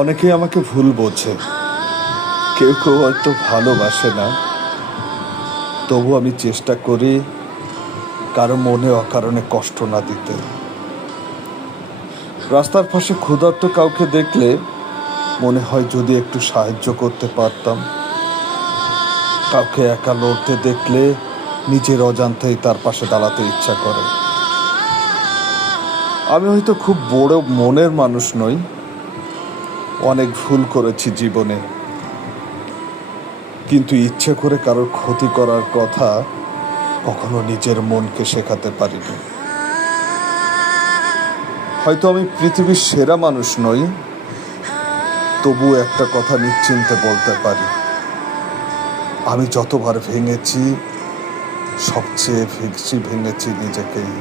অনেকেই আমাকে ভুল বোঝে, কেউ কেউ হয়তো ভালোবাসে না। তবু আমি চেষ্টা করি কারো মনে অকারণে কষ্ট না দিতে। রাস্তার পাশে ক্ষুধার্ত কাউকে দেখলে মনে হয় যদি একটু সাহায্য করতে পারতাম। কাউকে একা লড়তে দেখলে নিজের অজান্তেই তার পাশে দাঁড়াতে ইচ্ছা করে। আমি হয়তো খুব বড় মনের মানুষ নই, অনেক ভুল করেছি জীবনে, কিন্তু ইচ্ছে করে কারোর ক্ষতি করার কথা কখনো নিজের মনকে শেখাতে পারিনি। হয়তো আমি পৃথিবীর সেরা মানুষ নই, তবু একটা কথা নিশ্চিন্তে বলতে পারি, আমি যতবার ভেঙেছি সবচেয়ে বেশি ভেঙেছি নিজেকেই।